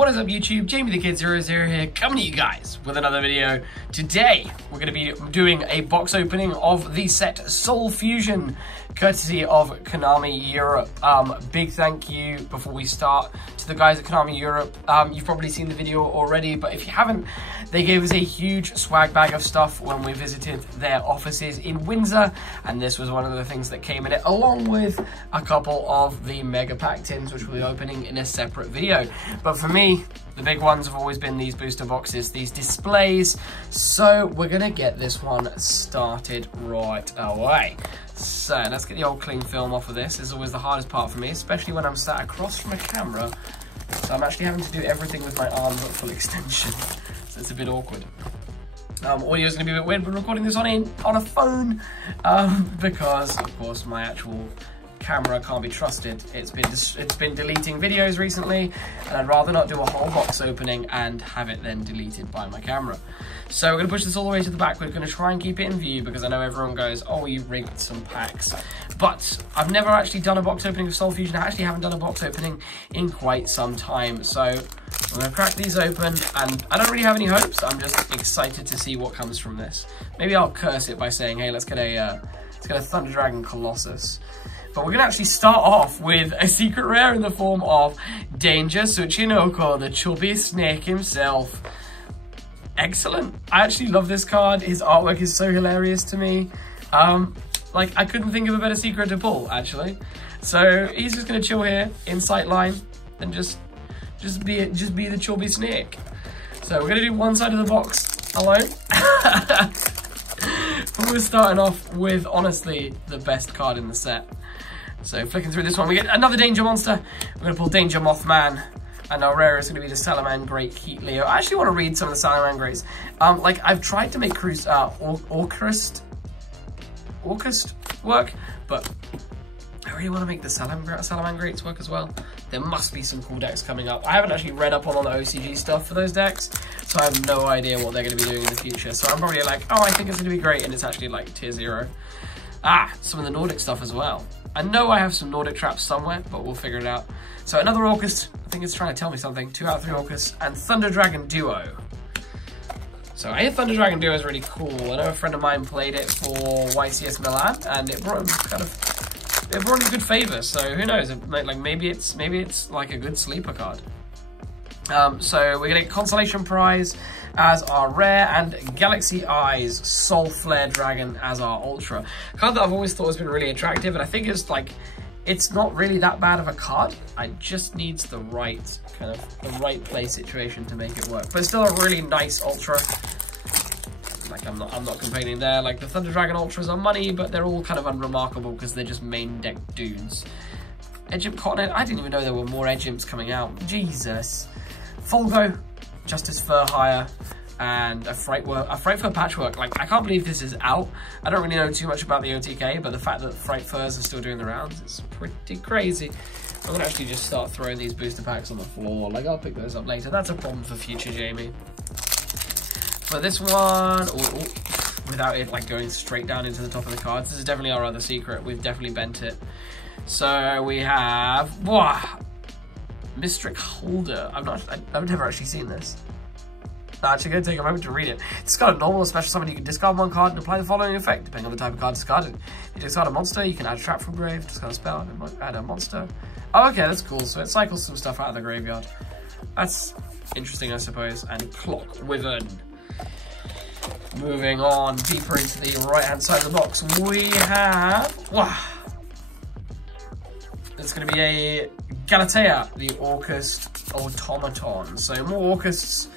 What is up YouTube? Jamie the Kid 00 here, coming to you guys with another video. Today, we're going to be doing a box opening of the set Soul Fusion, courtesy of Konami Europe. Big thank you, before we start, to the guys at Konami Europe. You've probably seen the video already, but if you haven't, they gave us a huge swag bag of stuff when we visited their offices in Windsor, and this was one of the things that came in it, along with a couple of the Mega Pack tins, which we'll be opening in a separate video. But for me, the big ones have always been these booster boxes, these displays. So we're gonna get this one started right away. So let's get the old cling film off of this. This is always the hardest part for me, especially when I'm sat across from a camera. So I'm actually having to do everything with my arms at full extension. So it's a bit awkward. Audio is going to be a bit weird, but recording this on a phone because, of course, my actual camera can't be trusted. It's been deleting videos recently, and I'd rather not do a whole box opening and have it then deleted by my camera. So we're going to push this all the way to the back. We're going to try and keep it in view because I know everyone goes, oh, you rigged some packs. But I've never actually done a box opening of Soul Fusion. I actually haven't done a box opening in quite some time. So I'm going to crack these open, and I don't really have any hopes. I'm just excited to see what comes from this. Maybe I'll curse it by saying, hey, let's get a Thunder Dragon Colossus. But we're going to actually start off with a secret rare in the form of Danger Tsuchinoko, the chubby snake himself. Excellent. I actually love this card. His artwork is so hilarious to me. Like, I couldn't think of a better secret to pull, actually. So he's just going to chill here in sight line and just be the chubby snake. So we're going to do one side of the box alone. But we're starting off with, honestly, the best card in the set. So flicking through this one, we get another Danger Monster. We're going to pull Danger Mothman. And our rare is going to be the Salaman Great Heat Leo. I actually want to read some of the Salaman Greats. Like, I've tried to make Orcust work, but I really want to make the Salaman Greats work as well. There must be some cool decks coming up. I haven't actually read up on all the OCG stuff for those decks, so I have no idea what they're going to be doing in the future. So I'm probably like, oh, I think it's going to be great, and it's actually like tier 0. Some of the Nordic stuff as well. I know I have some Nordic traps somewhere, but we'll figure it out. So another Orcust, I think it's trying to tell me something. 2 out of 3 Orcust, and Thunder Dragon Duo. So I hear Thunder Dragon Duo is really cool. I know a friend of mine played it for YCS Milan, and it brought him good favor. So who knows? Like maybe it's like a good sleeper card. So we're gonna get Consolation Prize as our rare, and Galaxy Eyes Soul Flare Dragon as our ultra. A card that I've always thought has been really attractive, and I think it's not really that bad of a card. It just needs the right play situation to make it work. But it's still a really nice ultra. Like, I'm not complaining there. Like, the Thunder Dragon ultras are money, but they're all kind of unremarkable because they're just main deck dudes. Egypt Continent, I didn't even know there were more Egypts coming out. Jesus. Folgo, Justice Fur Hire, and a Frightfur Patchwork. Like, I can't believe this is out. I don't really know too much about the OTK, but the fact that Frightfurs are still doing the rounds is pretty crazy. I'm gonna actually just start throwing these booster packs on the floor. Like, I'll pick those up later. That's a problem for future Jamie. But this one, without it like going straight down into the top of the cards, this is definitely our other secret. We've definitely bent it. So we have, Mystric Holder. I've never actually seen this. I'm actually going to take a moment to read it. Discard a normal or special summon. You can discard one card and apply the following effect, depending on the type of card discarded. If you discard a monster, you can add a trap from grave, discard a spell, and add a monster. Oh, okay, that's cool. So it cycles some stuff out of the graveyard. That's interesting, I suppose. And Clock Wyvern. Moving on deeper into the right-hand side of the box, we have... It's going to be a Galatea, the Orcust Automaton. So more Orcusts.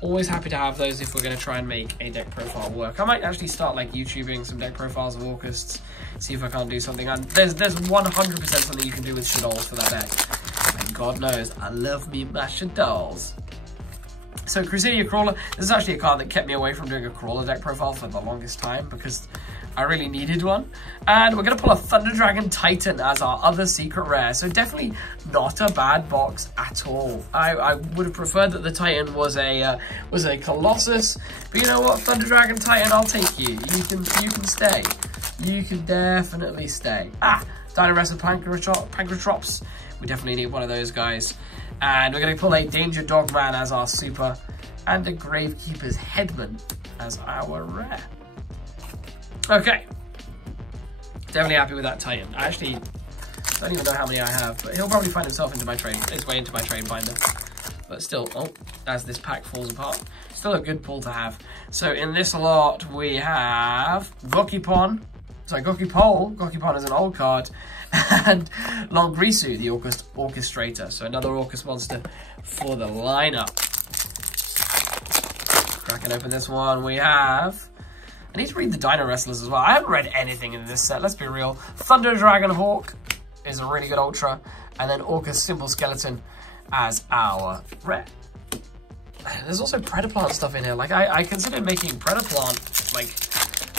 Always happy to have those if we're going to try and make a deck profile work. I might actually start like YouTubing some deck profiles of Orcusts, see if I can't do something. And there's 100% something you can do with Shaddolls for that deck. And God knows, I love me my Shaddolls. So Crusadia Crawler, this is actually a card that kept me away from doing a Crawler deck profile for the longest time because I really needed one. And we're going to pull a Thunder Dragon Titan as our other secret rare. So definitely not a bad box at all. I would have preferred that the Titan was a Colossus. But you know what, Thunder Dragon Titan, I'll take you. You can stay. You can definitely stay. Dino-Rest with Pancrotrops. We definitely need one of those guys. And we're going to pull a Danger Dogman as our super, and a Gravekeeper's Headman as our rare. Okay. Definitely happy with that Titan. I actually don't even know how many I have, but he'll probably find himself his way into my trade binder. But still, oh, as this pack falls apart, still a good pull to have. So in this lot, we have Gokipon. Sorry, Gokipole. Gokipon is an old card. And Longrisu, the Orchestrator. So another Orcus monster for the lineup. Cracking open this one, we have... I need to read the Dino Wrestlers as well. I haven't read anything in this set, let's be real. Thunder Dragon Hawk is a really good ultra. And then Orcus Simple Skeleton as our rare. There's also Predaplant stuff in here. Like, I considered making Predaplant, like,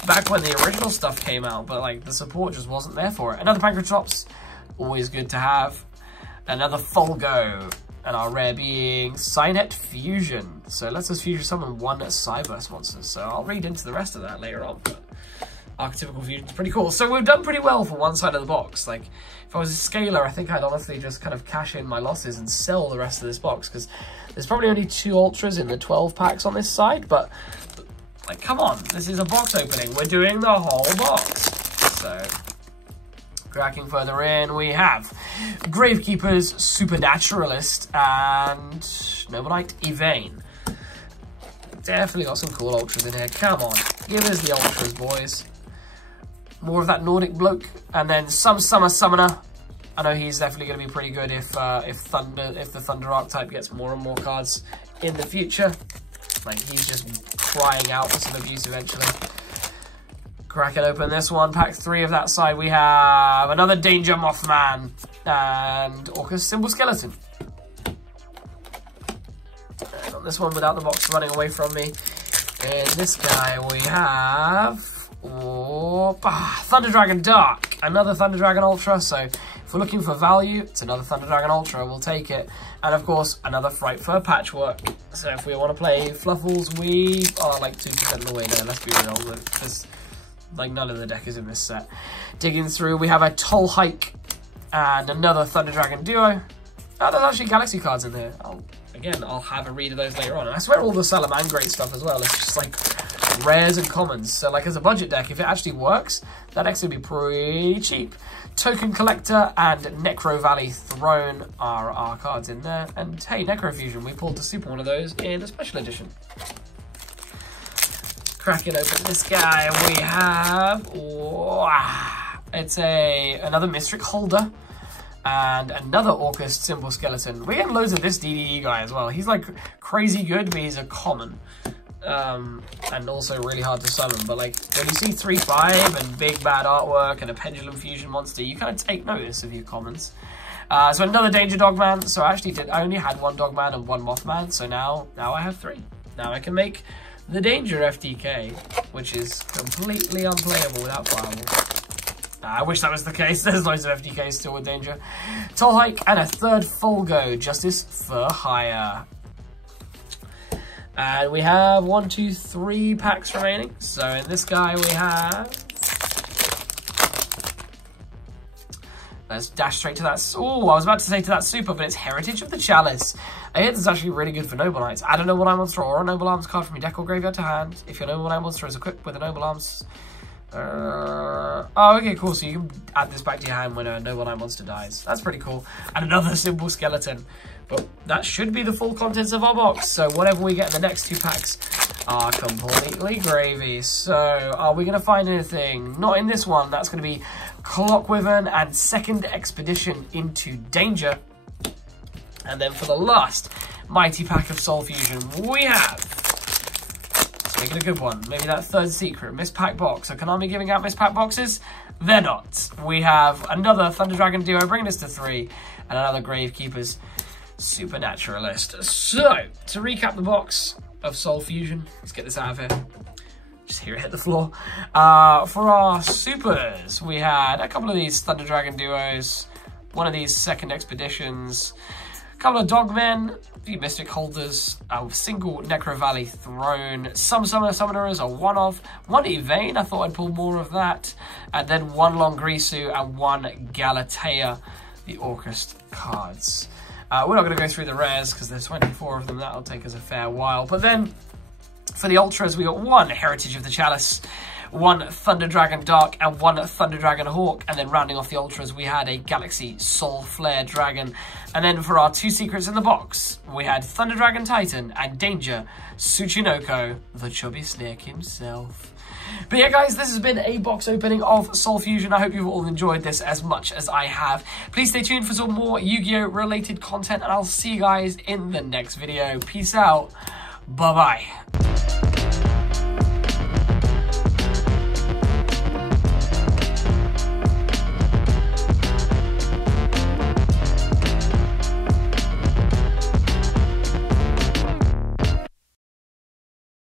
back when the original stuff came out, but, like, the support just wasn't there for it. Another Pancrotrops, always good to have. Another Folgo, and our rare being Cynet Fusion. So let's just fusion summon one Cyburst monster. So I'll read into the rest of that later on, but Archetypical Fusion is pretty cool. So we've done pretty well for one side of the box. Like, if I was a scaler, I think I'd honestly just kind of cash in my losses and sell the rest of this box, because there's probably only 2 ultras in the 12 packs on this side, but, like, come on, this is a box opening. We're doing the whole box. So, cracking further in, we have Gravekeeper's Supernaturalist and Noble Knight Evane. Definitely got some cool ultras in here. Come on, give us the ultras, boys. More of that Nordic bloke, and then some Summer Summoner. I know he's definitely going to be pretty good if the Thunder archetype gets more and more cards in the future. Like, he's just crying out for some abuse eventually. Cracking open this one, pack 3 of that side, we have another Danger Mothman and Orcus Simple Skeleton. And on this one, without the box running away from me, in this guy we have Thunder Dragon Dark, another Thunder Dragon Ultra. So if we're looking for value, it's another Thunder Dragon Ultra, we'll take it. And of course, another Fright Fur Patchwork. So if we want to play Fluffles, we are like 2% of the way there, let's be real, because like none of the deck is in this set. Digging through, we have a Toll Hike and another Thunder Dragon Duo. Oh, there's actually Galaxy cards in there. I'll have a read of those later on. And I swear all the Salamangreat stuff as well, it's just like rares and commons. So like as a budget deck, if it actually works, that deck's gonna be pretty cheap. Token Collector and Necro Valley Throne are our cards in there. And hey, Necrofusion, we pulled the super one of those in a special edition. Cracking open this guy, we have it's another Mystric Holder and another Orcus Simple Skeleton. We're getting loads of this DDE guy as well. He's like crazy good, but he's a common. And also really hard to summon. But like when you see 3/5 and big bad artwork and a Pendulum Fusion monster, you kind of take notice of your commons. So another Danger Dogman. So I only had 1 Dogman and 1 Mothman. So now I have 3. Now I can make the Danger FTK, which is completely unplayable without Fireball. I wish that was the case. There's loads of FTKs still with Danger. Toll Hike and a 3rd Folgo, Justice for Hire. And we have 1, 2, 3 packs remaining. So in this guy we have... Let's dash straight to that. Oh, I was about to say to that super, but it's Heritage of the Chalice. I hear this is actually really good for Noble Knights. Add a Noble Eye monster or a Noble Arms card from your deck or graveyard to hand. If your Noble Eye monster is equipped with a Noble Arms... oh, okay, cool. So you can add this back to your hand when a Noble Eye monster dies. That's pretty cool. And another Simple Skeleton. But that should be the full contents of our box. So whatever we get in the next 2 packs are completely gravy. So are we going to find anything? Not in this one. That's going to be Clockwyvern and 2nd Expedition into Danger. And then for the last mighty pack of Soul Fusion, we have... Make it a good one. Maybe that 3rd secret. Mispack box. Are Konami giving out mispack boxes? They're not. We have another Thunder Dragon Duo, bringing us to 3. And another Gravekeeper's Supernaturalist. So, to recap the box of Soul Fusion. Let's get this out of here. Just hear it hit the floor. For our supers, we had a couple of these Thunder Dragon Duos. One of these 2nd Expeditions. a couple of Dogmen, a few Mystic Holders, a single Necro Valley Throne, some Summoners, a one-off, one Evane, I thought I'd pull more of that, and then one Longrisu and one Galatea, the Orcust cards. We're not going to go through the rares because there's 24 of them, that'll take us a fair while. But then, for the Ultras, we got one Heritage of the Chalice, one Thunder Dragon Dark, and one Thunder Dragon Hawk. And then rounding off the Ultras, we had a Galaxy Soul Flare Dragon. And then for our 2 secrets in the box, we had Thunder Dragon Titan and Danger Tsuchinoko, the chubby snake himself. But yeah, guys, this has been a box opening of Soul Fusion. I hope you've all enjoyed this as much as I have. Please stay tuned for some more Yu-Gi-Oh! Related content, and I'll see you guys in the next video. Peace out. Bye-bye.